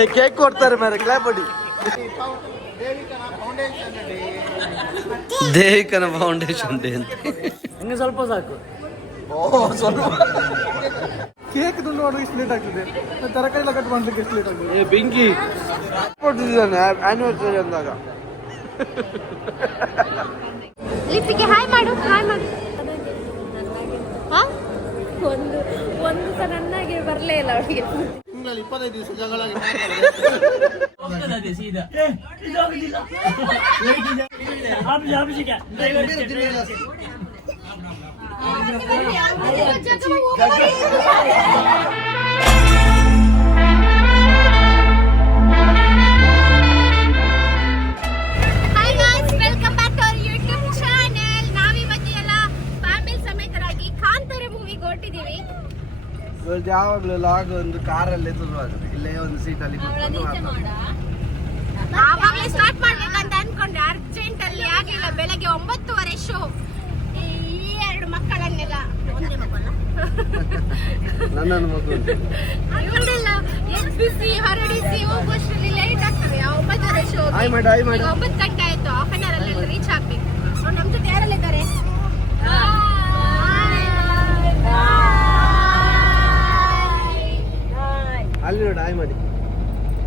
ಏ ಕೇಕ್ ಕೊಡ್ತಾರೆ ಮಾರೆ ಕ್ಲಾಪ್ ಹೊಡಿ ದೇವಿಕನ ಫೌಂಡೇಶನ್ ಡೇ ಅಂತ. ಹಂಗೆ ಸ್ವಲ್ಪ ಸಾಕು. ಓ ಸ್ವಲ್ಪ. ಕೇಕ್ ತುಂಡು ಮಾಡುವಾಗ ಎಷ್ಟು ಲೇಟ್ ಆಗ್ತದೆ. ತರಕಾರಿ ಎಲ್ಲ ಕಟ್ ಮಾಡ್ಲಿಕ್ಕೆ ಎಷ್ಟು ಲೇಟ್ ಆಗ್ತದೆ. ಏ ಬೆಂಕಿ. ಕೊಟ್ಟಿದ್ದಾನೆ ಆನಿವರ್ಸರಿ ಅಂದಾಗ. ಲಿಪಿಗೆ ಹಾಯ್ ಮಾಡು ಹಾಯ್ ಮಾಡು. ಹಾ? ಒಂದು ಒಂದು ಸಹ ನನ್ನಾಗೆ ಬರಲೇ ಇಲ್ಲ ಅವಳಿಗೆ. ಹೋಗ್ತದೆ ಸೀದಾ ಇದಾಗುದಿಲ್ಲ ಆಫೀಸ್ ಆಫೀಸಿಗೆ ಯಾವಾಗಲೂ ಲಾಗ್ ಒಂದು ಕಾರಲ್ಲಿ ಶುರುವಾಗುತ್ತೆ ಇಲ್ಲೇ ಒಂದು ಸೀಟಲ್ಲಿ ಕೂತ್ಕೊಂಡು. ಆವಾಗಲೇ ಸ್ಟಾರ್ಟ್ ಮಾಡ್ಬೇಕಂತ ಅನ್ಕೊಂಡೆ. ಅರ್ಜೆಂಟ್ ಅಲ್ಲಿ ಆಗಿಲ್ಲ. ಬೆಳಗ್ಗೆ ಒಂಬತ್ತುವರೆ ಶೋ ಈ ಎರಡು ಮಕ್ಕಳನ್ನೆಲ್ಲ. ಒಂದೇ ಮಕ್ಕಳ ನನ್ನನ್ನು ಮಗು ಇವನ್ನೆಲ್ಲ ಎಬ್ಬಿಸಿ ಹೊರಡಿಸಿ ಹೋಗುವಷ್ಟರಲ್ಲಿ ಲೇಟ್ ಆಗ್ತದೆ. ಆ ಒಂಬತ್ತುವರೆ ಶೋ ಒಂಬತ್ತು ಗಂಟೆ ಆಯ್ತು. ಹಾಫ್ ಅನ್ ಅವರ್ ಅಲ್ಲಿ ರೀಚ್ ಆಗ್ಬೇಕು. ಅವ್ರು ನಮ್ ಜೊತೆ ಯಾರೆಲ್ಲ ಅಲ್ಲಿ ನೋಡಿ ಹಾಯ್ ಮಾಡಿ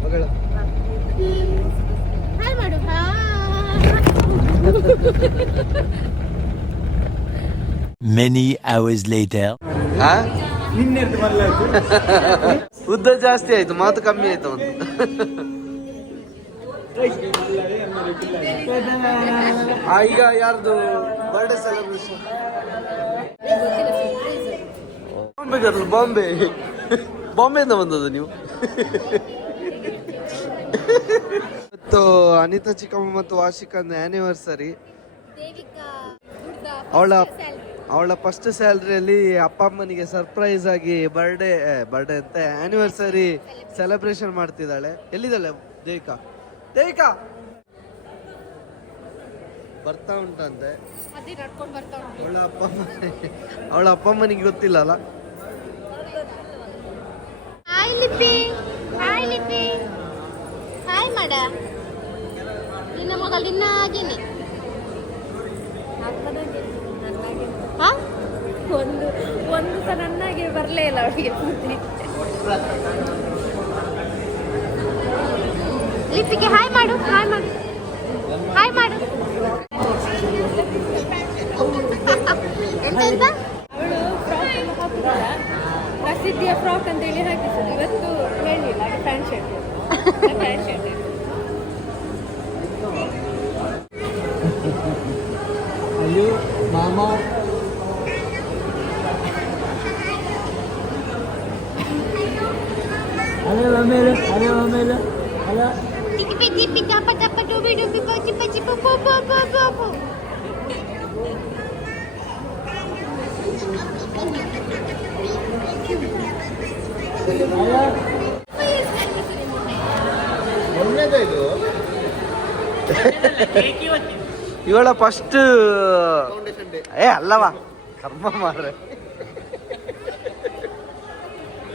ಮಗಳ ಹಾಯ್ ಮಾಡು Many hours later. ಹಾ? ನಿನ್ನೆದ್ದು ಮಲ್ಲಾಯ್ತು ಉದ್ದ ಜಾಸ್ತಿ ಆಯ್ತು ಮಾತು ಕಮ್ಮಿ ಆಯ್ತು ಒಂದು ಆ, ಈಗ ಯಾರ್ದು ಬರ್ಡೇ ಸೆಲೆಬ್ರೇಷನ್ ಬಾಂಬೆ ಬಾಂಬೆ ಬಾಂಬೆಯಿಂದ ಬಂದದ್ದು ನೀವು? ಮತ್ತು ಅನಿತಾ ಚಿಕ್ಕಮ್ಮ ಮತ್ತು ವಾರ್ಷಿಕಂದ ಆನಿವರ್ಸರಿ ಅವಳ ಅವಳ ಫಸ್ಟ್ ಸ್ಯಾಲ್ರಿಯಲ್ಲಿ ಅಪ್ಪ ಅಮ್ಮನಿಗೆ ಸರ್ಪ್ರೈಸ್ ಆಗಿ ಬರ್ಡೇ ಬರ್ಡೇ ಅಂತ ಆನಿವರ್ಸರಿ ಸೆಲೆಬ್ರೇಷನ್ ಮಾಡ್ತಿದ್ದಾಳೆ. ಎಲ್ಲಿದ್ದಾಳೆ ದೇವಿಕಾ? ದೇವಿಕಾ! ಬರ್ತಾ ಉಂಟಂತೆ. ಅದೇ ನಡ್ಕೊಂಡು ಬರ್ತಾ ಅವಳ ಅಪ್ಪ ಅಮ್ಮ ಅವಳ ಅಪ್ಪ ಅಮ್ಮನಿಗೆ ಗೊತ್ತಿಲ್ಲ ಅಲ್ಲ? Hi Lipi hi Lipi hi ಮಾಡ ನಿನ್ನ ಮಗಳು ನಿನ್ನ ಹಾಗೇನೆ ಹಾ? ಒಂದು ಒಂದು ಸಹ ನನ್ನಾಗೆ ಬರಲೇ ಇಲ್ಲ ಅವಳಿಗೆ ಲಿಪಿಗೆ ಹಾಯ್ ಮಾಡು ಹಾಯ್ ಮಾಡು. ಹಾಯ್ ಮಾಡು. ಮಾಮ ಅದೇ ಆಮೇಲೆ ಅದೇ ಆಮೇಲೆ ಅಲ್ಲ ಟಿಪಿ ಟಿಪಿ ಟಪ ಟಪ ಡುಬಿ ಡುಬಿ ಪೋ ಚಿಪ ಚಿಪ ಪೋ ಪೋ ಪೋ ಪೋ ಪೋ ಇವಳ ಫಸ್ಟ್ ಏ ಅಲ್ಲವಾ? ಕರ್ಮ ಮಾರ್ರೆ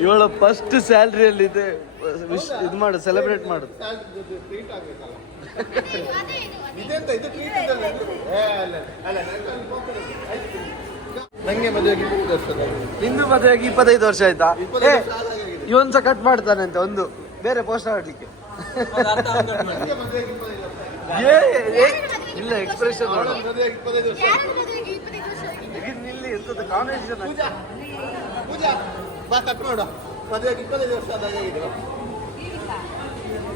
ಇವಳ ಫಸ್ಟ್ ಸ್ಯಾಲ್ರಿಯಲ್ಲಿ ಇದೆ. ವಿಶ್ ಇದು ಮಾಡು ಸೆಲೆಬ್ರೇಟ್ ಮಾಡು. ನಂಗೆ ಮದುವೆಗೆ ನಿಂದು ಮದುವೆಗೆ ಇಪ್ಪತ್ತೈದು ವರ್ಷ ಆಯ್ತಾ? ಏ ಇವನ್ಸ ಕಟ್ ಮಾಡ್ತಾನೆ ಅಂತ ಒಂದು. ಬೇರೆ ಪೋಸ್ಟ್ ಏ, ಇಲ್ಲ ಎಕ್ಸ್ಪ್ರೆಷನ್ ಆಗಿದೆ? ಇಲ್ಲಿ ಎಂತದ್ದು ಕಾನ್ವೆನ್ಷನ್ ಪೂಜಾ ಪೂಜಾ ಬಾ ಕಟ್ ಮಾಡು ಮದುವೆಗೆ ಇಪ್ಪತ್ತೈದು ವರ್ಷ ಆದಾಗ ಇದು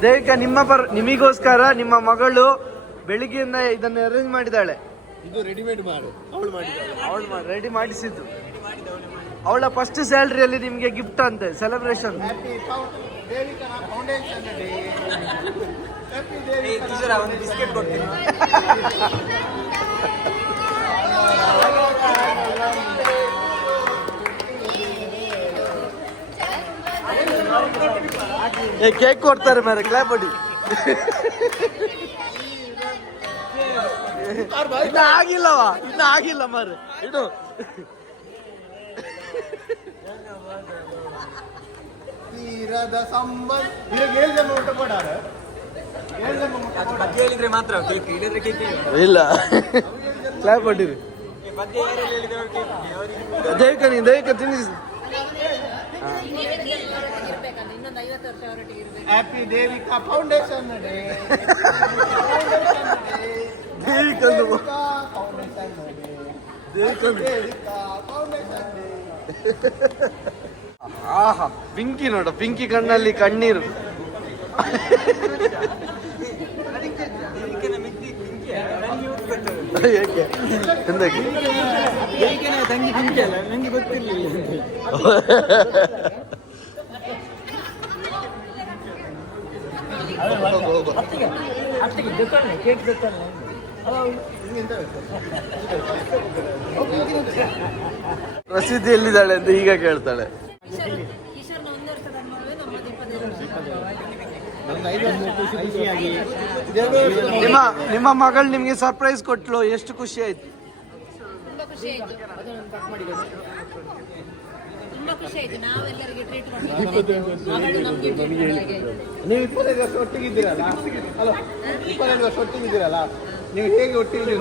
ದೇವಿಕ ನಿಮ್ಮ ಪರ ನಿಮಿಗೋಸ್ಕರ ನಿಮ್ಮ ಮಗಳು ಬೆಳಿಗ್ಗೆಯಿಂದ ಇದನ್ನು ಅರೇಂಜ್ ಮಾಡಿದ್ದಾಳೆ. ಇದು ರೆಡಿಮೇಡ್ ಮಾಡು. ಅವಳು ಮಾಡಿದ್ದಾಳೆ. ಅವಳು ರೆಡಿ ಮಾಡಿಸಿದ್ದು. ಅವಳ ಫಸ್ಟ್ ಸ್ಯಾಲ್ರಿಯಲ್ಲಿ ನಿಮಗೆ ಗಿಫ್ಟ್ ಅಂತೆ ಸೆಲೆಬ್ರೇಷನ್ ದೇವಿಕನ ಫೌಂಡೇಶನ್ ದೇವಿಕನ ಒಂದು ಬಿಸ್ಕೆಟ್ ಕೊಡ್ತೀನಿ. ಏ ಕೇಕ್ ಕೊಡ್ತಾರೆ ಮೇರೆ ಕ್ಲಾಪ್ ಬಡಿ ಇನ್ನ ಆಗಿಲ್ಲವ, ಇನ್ನ ಆಗಿಲ್ಲ ಮಾರೆ. ಇಡು. ತೀರ ಊಟ ಸಂಬಂಧ ಇಲ್ಲ. ಕ್ಲಾಪ್ ಹೊಟ್ಟಿರಿ ದೈಕ ನೀ ತಿನ್ನಿಸಿ. Happy Devika foundation day Devika foundation day ಆಹಾ ಪಿಂಕಿ ನೋಡ ಪಿಂಕಿ ಕಣ್ಣಲ್ಲಿ ಕಣ್ಣೀರು. ತಂಗಿ ನನಗೆ ಗೊತ್ತಿರಲಿಲ್ಲ ಅತ್ತಿಗೆ ಪ್ರಸಿದ್ಧಿ ಎಲ್ಲಿದ್ದಾಳೆ ಅಂತ ಈಗ ಕೇಳ್ತಾಳೆ. ನಿಮ್ಮ ನಿಮ್ಮ ಮಗಳು ನಿಮಗೆ ಸರ್ಪ್ರೈಸ್ ಕೊಟ್ಲು ಎಷ್ಟು ಖುಷಿ ಆಯ್ತು? ತುಂಬಾ ಖುಷಿ ಆಯ್ತು. ತುಂಬಾ ಖುಷಿ ಆಯ್ತು. ನಾವೆಲ್ಲರಿಗೆ ಟ್ರೀಟ್ ಮಗಳು ನಮ್ಗೆ treat ಮಾಡಿದ ಹಾಗೆ ಆಯ್ತು. ನೀವು ಇಪ್ಪತ್ತೈದು ವರ್ಷ ಒಟ್ಟಿಗಿದ್ದೀರಲ್ಲ? ಅಲ್ಲ ಇಪ್ಪತ್ತೈದು ವರ್ಷ ಒಟ್ಟಿಗಿದ್ದೀರಲ್ಲ? ನೀವು ಹೇಗೆ ಒಟ್ಟಿಗಿದ್ದೀರಿ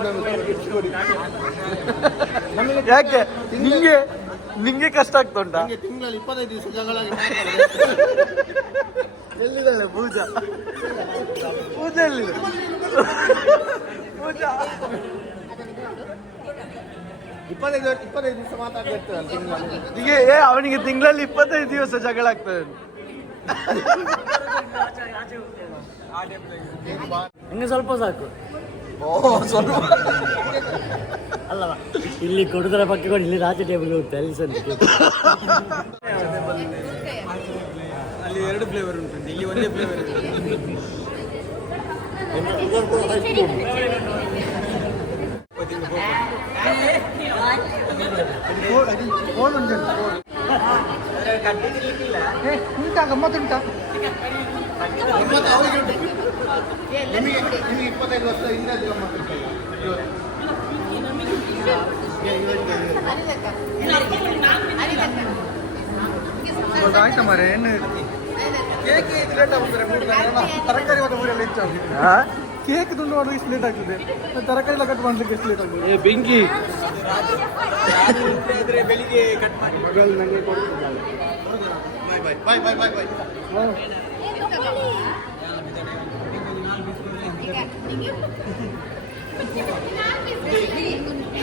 ನಮಗೆ ಯಾಕೆ? ಕೊಡಿ ನಮಗೆ ನಿಂಗೆ ನಿಂಗೆ ಕಷ್ಟ ಆಗ್ತಾ ಉಂಟಾ ನಮಗೆ ತಿಂಗಳಲ್ಲಿ ಇಪ್ಪತ್ತೈದು ದಿವಸ ಜಗಳ ಎಲ್ಲಿದ್ದಾಳೆ ಪೂಜಾ? ಪೂಜಾ ಎಲ್ಲಿದೆ ಪೂಜಾ? ಇಪ್ಪತ್ತೈದು ಇಪ್ಪತ್ತೈದು ದಿವಸ ಮಾತಾಡ್ತಿರ್ತೀರಲ್ಲ ತಿಂಗಳಲ್ಲಿ. ಈಗ ಏ ಅವನಿಗೆ ತಿಂಗಳಲ್ಲಿ ಇಪ್ಪತ್ತೈದು ದಿವಸ ಜಗಳ ಆಗ್ತದೆ. ಹಂಗೆ ಸ್ವಲ್ಪ ಸಾಕು. ಓ ಸ್ವಲ್ಪ. ಅಲ್ಲವ. ಇಲ್ಲಿ ಕೊಡುದರ ಪಕ್ಕ ಕೊಡಿ ಇಲ್ಲಿ ರಾಜ ಟೇಬಲ್ ಹೋಗುತ್ತೆ ಅಲ್ಲಿ ಅಲ್ಲಿ ಎರಡು ಫ್ಲೇವರ್ ಉಂಟು ಇಲ್ಲಿ ಒಂದೇ ಫ್ಲೇವರ್ ಉಂಟಾ ಗಮ್ಮತ್ತುಂಟಾ. ನಿಮಗೆ ನಿಮಗೆ ಇಪ್ಪತ್ತೈದು ವರ್ಷ ಹಿಂದೆ ಗಮ್ಮತ್ತು ಆಯ್ತಾ ಮಾರೆ ಏನು ಕೇಕ್ ಲೇಟ್ ಆಗ್ತಾರೆ ಮೂರು ಗಂಟೆ ತರಕಾರಿ ಮತ್ತು ಊರೆಲ್ಲ ಹೆಚ್ಚಾಗುತ್ತೆ ಹಾ? ಕೇಕ್ ತುಂಡು ಮಾಡೋದು ಇಷ್ಟು ಲೇಟ್ ಆಗ್ತದೆ ತರಕಾರಿ ಎಲ್ಲ ಕಟ್ ಮಾಡ್ಲಿಕ್ಕೆ ಎಷ್ಟು ಲೇಟ್ ಆಗ್ತದೆ ಏ ಬೆಂಕಿ ಬೆಳಿಗ್ಗೆ ಕಟ್ ಮಾಡಿ ಬಾಯ್ ಬಾಯ್ ಬಾಯ್ ಬಾಯ್ ಹ್ಞೂ ಅವ್ನು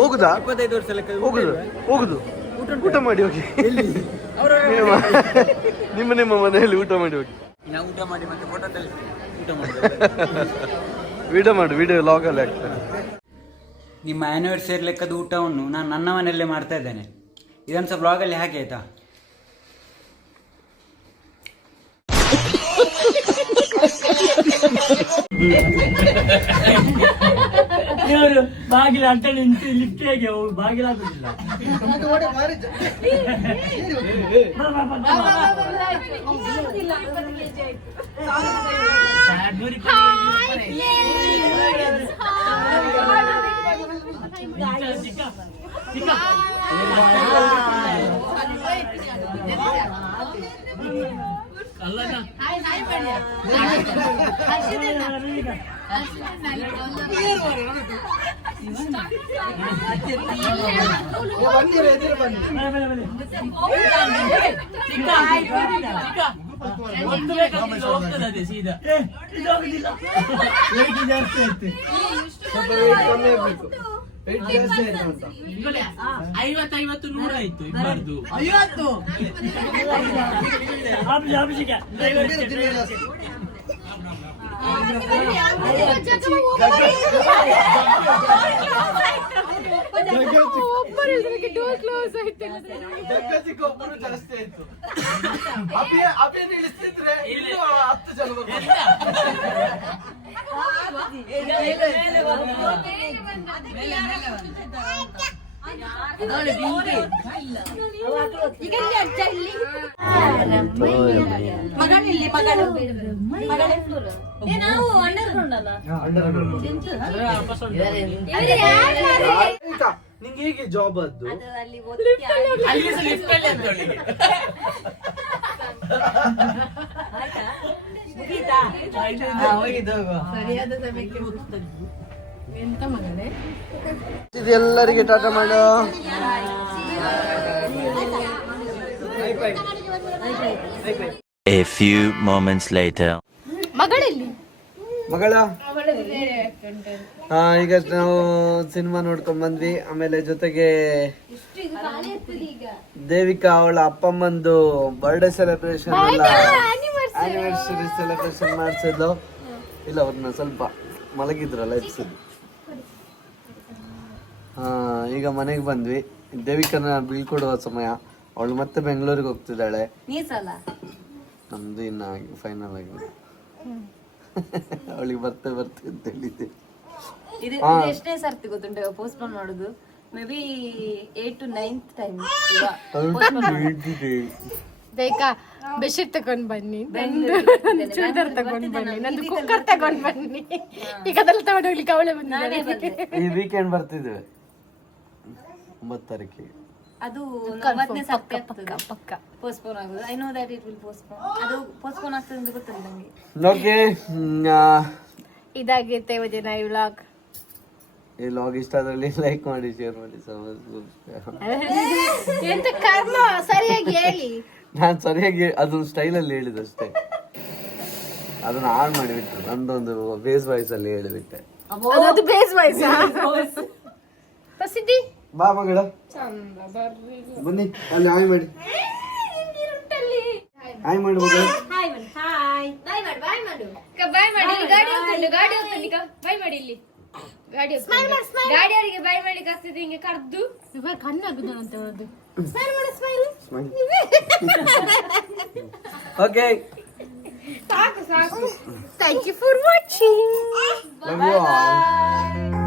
ಹೋಗುದಾ? ಇಪ್ಪತ್ತೈದು ವರ್ಷ ಲೆಕ್ಕ ಹೋಗುದು ಹೋಗುದು. ಊಟ ಮಾಡಿ ಹೋಗಿ. ನಿಮ್ಮ ನಿಮ್ಮ ನಿಮ್ಮ ಮನೆಯಲ್ಲಿ ಊಟ ಮಾಡಿ ಹೋಗಿ. ನಾವು ಊಟ ಮಾಡಿ ಮತ್ತೆ ಫೋಟೋ ಊಟ ಮಾಡಿ ವಿಡಿಯೋ ಮಾಡು ವಿಡಿಯೋ ಲಾಗಲ್ಲಿ ಆಗ್ತದೆ. ನಿಮ್ಮ ಆ್ಯನಿವರ್ಸರಿ ಲೆಕ್ಕದ ಊಟವನ್ನು ನಾನು ನನ್ನ ಮನೆಯಲ್ಲೇ ಮಾಡ್ತಾ ಇದ್ದೇನೆ. ಇದೊಂದು ಸಹ ಬ್ಲಾಗಲ್ಲಿ ಹಾಕಿ ಆಯಿತಾ? ಇವರು ಬಾಗಿಲು ಅಡ್ಡ ನಿಂತು ಲಿಫ್ಟ್ ಹೇಗೆ ಅವ್ರು ಬಾಗಿಲು ಹಾಕುದಿಲ್ಲ ಒಂದು ಬೇಕಾದ್ರೆ ಹೋಗ್ತದೆ ಅದೇ ಸೀದಾ ಏ, ಇದು ಆಗುದಿಲ್ಲ ವೇಟ್ ಜಾಸ್ತಿ ಆಯ್ತು ಐವತ್ತೈವತ್ತು ನೂರ ಆಯ್ತು ಇಬ್ಬರದು ಐವತ್ತು? ಒಬ್ಬರು ಜಾಸ್ತಿ ಆಯ್ತು. ಹತ್ತು ಜನ. ಮಗಳಿಲ್ಲಿ ಮಗಳು ನಾವು ಅಂಡರ್ಗ್ರೌಂಡ್ ಅಲ್ಲ ಆಯ್ತಾ ನಿಂಗೆ ಹೇಗೆ ಜಾಬ್ ಅದ್ದು ಲಿಫ್ಟ್ ಅಲ್ಲಿ ಇದು ಎಲ್ಲರಿಗೆ ಟಾಟಾ ಮಾಡು. A few moments later. ಮಗಳಲ್ಲಿ? ಮಗಳ? ಹಾ ಈಗ ನಾವು ಸಿನಿಮಾ ನೋಡ್ಕೊಂಡ್ ಬಂದ್ವಿ. ಆಮೇಲೆ ಜೊತೆಗೆ ದೇವಿಕಾ ಅವಳ ಅಪ್ಪಮ್ಮಂದು ಬರ್ಡೇ ಸೆಲೆಬ್ರೇಷನ್ ಎಲ್ಲ. ಆನಿವರ್ಸರಿ ಸೆಲೆಬ್ರೇಷನ್ ಮಾಡಿಸಿದ್ಲು. ಇಲ್ಲ ಅವ್ರನ್ನ ಸ್ವಲ್ಪ ಮಲಗಿದ್ರಲ್ಲ ಎಪ್ಸಿದ್ದು ಹಾ ಈಗ ಮನೆಗೆ ಬಂದ್ವಿ. ದೇವಿಕನ ಬೀಳ್ಕೊಡುವ ಸಮಯ. ಅವಳು ಮತ್ತೆ ಬೆಂಗಳೂರಿಗೆ ಹೋಗ್ತಿದ್ದಾಳೆ. ನಮ್ದು ಇನ್ನ ಫೈನಲ್ ಆಗಿದೆ. ಅವಳಿಗೆ ಬರ್ತೇ ಬರ್ತೇ ಅಂತ ಹೇಳಿದ್ದೆ. ಇದು. ಇದು ಎಷ್ಟನೇ ಸರ್ತಿ ಗೊತ್ತುಂಟು ಪೋಸ್ಟ್ಪೋನ್ ಮಾಡುದು? Maybe eight to ninth time ಬೇಕಾ ಬೆಡ್ಶೀಟ್ ತಗೊಂಡ್ ಬನ್ನಿ. ನಂದು ಚೂಡಿದಾರ್ ತಗೊಂಡ್ ಬನ್ನಿ. ನಂದು ಕುಕ್ಕರ್ ತಗೊಂಡ್ ಬನ್ನಿ. ಈಗ ಅದೆಲ್ಲ ತಗೊಂಡು ಹೋಗ್ಲಿಕ್ಕೆ ಅವಳೆ ಬಂದಿದ್ದಾಳೆ. ಈ ವೀಕೆಂಡ್ ಬರ್ತಿದ್ದೇವೆ ಒಂಬತ್ತು ತಾರೀಕಿಗೆ. ಅದು ಒಂಬತ್ತನೇ ಸರ್ತಿ ಪಕ್ಕ ಪಕ್ಕ. ಪೋಸ್ಟ್ಪೋನ್ ಆಗುದು. I know that it will postpone ಅದು ಪೋಸ್ಟ್ಪೋನ್ ಆಗ್ತದೆ ಅಂತ ಗೊತ್ತಿಲ್ಲ ನಂಗೆ. ಓಕೆ ಇದಾಗೈತೆ ಇವತ್ತಿನ ಈ ವ್ಲಾಗ್ ಈ ಲಾಗ್ ಇಷ್ಟ ಆದ್ರಲ್ಲಿ ಲೈಕ್ ಮಾಡಿ ಶೇರ್ ಮಾಡಿ. ಎಂತ ಕರ್ಮ? ಸರಿಯಾಗಿ ಹೇಳಿ. ನಾನು ಸರಿಯಾಗಿ ಅದು ಸ್ಟೈಲಲ್ಲಿ ಹೇಳಿದೆ ಅಷ್ಟೇ ಅದನ್ನ ಆನ್ ಮಾಡಿಬಿಟ್ಟು ನಂದೊಂದು ಬೇಸ್ ವಾಯ್ಸ್ ಅಲ್ಲಿ ಹೇಳಿಬಿಟ್ಟೆ. ಅದು ಬೇಸ್ ವಾಯ್ಸ್ ಪ್ರಸಿದ್ಧಿ? ಬಾ ಮಗಳ ಬನ್ನಿ ಅಲ್ಲಿ ಹಾಯ್ ಮಾಡಿ. ಹಾಯ್ ಮಾಡಿ ಮಗಳ ಹಾಯ್ ಮಾಡಿ ಬಾಯ್ ಮಾಡು. ಬಾಯ್ ಮಾಡಿ. ಗಾಡಿ ಗಾಡಿ ಬಾಯ್ ಮಾಡಿ ಇಲ್ಲಿ. ಗಾಡಿ ಗಾಡಿ ಅವರಿಗೆ ಬೈ ಮಾಡ್ಲಿಕ್ಕೆ ಆಗ್ತದೆ ಹಿಂಗೆ ಕರ್ದು. ಕಣ್ಣಾಗುದು ಅಂತ ಹೇಳೋದು. ಸ್ಮೈಲ್ ಮಾಡು ಸ್ಮೈಲ್ ಓಕೆ ಸಾಕು ಸಾಕು. Thank you for watching bye